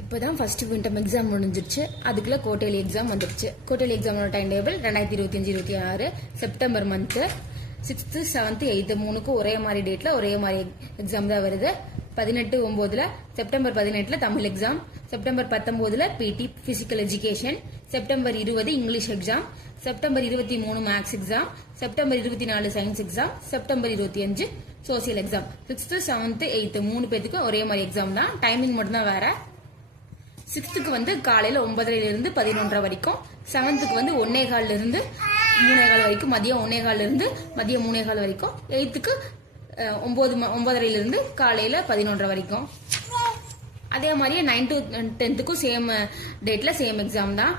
இப்போதான் first விண்டம் exam முடிஞ்சிருச்சு. அதுக்குள்ள குவார்டர்லி எக்ஸாம் வந்துருச்சு. குவார்டர்லி எக்ஸாமோட time table 2025-26 September month 6th 7th 8th 3க்கும் ஒரே மாதிரி டேட்ல ஒரே மாதிரி எக்ஸாம் தான் வருது. 18/9 September 18 Tamil exam, September 19 PT physical education, September 20 English exam, September 23 maths exam, September 24 science exam, September 25 social exam. 6th 7th 8th 3 பேத்துக்கும் ஒரே மாதிரி எக்ஸாம் தான். டைமிங் மட்டும் தான் வேற. 6th வந்து காலையில 9:30 இருந்து 11:30 வரைக்கும், 7th வந்து 1:15 இருந்து 3:15 வரைக்கும், மதியம் 1:15 இருந்து மதியம் 3:15 வரைக்கும், 8th 9:30 இருந்து காலையில 11:30 வரைக்கும். அதே மாதிரியே 9 to 10க்கும் சேம் டேட்ல சேம் எக்ஸாம் தான்.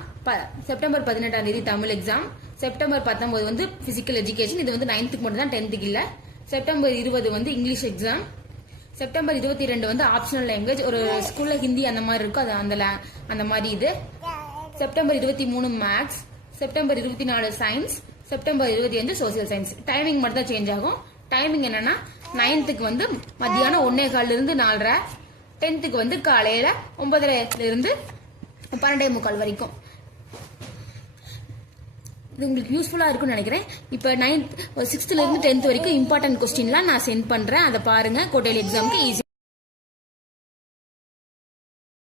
செப்டம்பர் 18ஆம் தேதி தமிழ் எக்ஸாம், செப்டம்பர் 19 வந்து பிசிக்கல் எஜுகேஷன், இது வந்து 9th மட்டும் தான், 10th இல்ல. செப்டம்பர் 20 வந்து இங்கிலீஷ் எக்ஸாம், செப்டம்பர் 22 வந்து ஆப்ஷனல் லாங்குவேஜ், ஒரு ஸ்கூல்ல ஹிந்தி அந்த மாதிரி இருக்கும், அது அந்த மாதிரி இது. September 23 maths, September 24 science, September 25 social science. Timing மட்டும் தான் சேஞ்ச் ஆகும். டைமிங் என்னன்னா 9th வந்து மத்தியானம் 1:15 இருந்து 4:30, 10th வந்து காலையில 9:30 இருந்து 12:45 வரைக்கும். இது உங்களுக்கு யூஸ்ஃபுல்லா இருக்கும்னு நினைக்கிறேன். இப்போ 6th இருந்து 10th வரைக்கும் இம்பார்ட்டன்ட் கொஸ்டின்லாம் நான் சென்ட் பண்றேன், அதை பாருங்க. குவார்டர்லி எக்ஸாமுக்கு ஈஸி.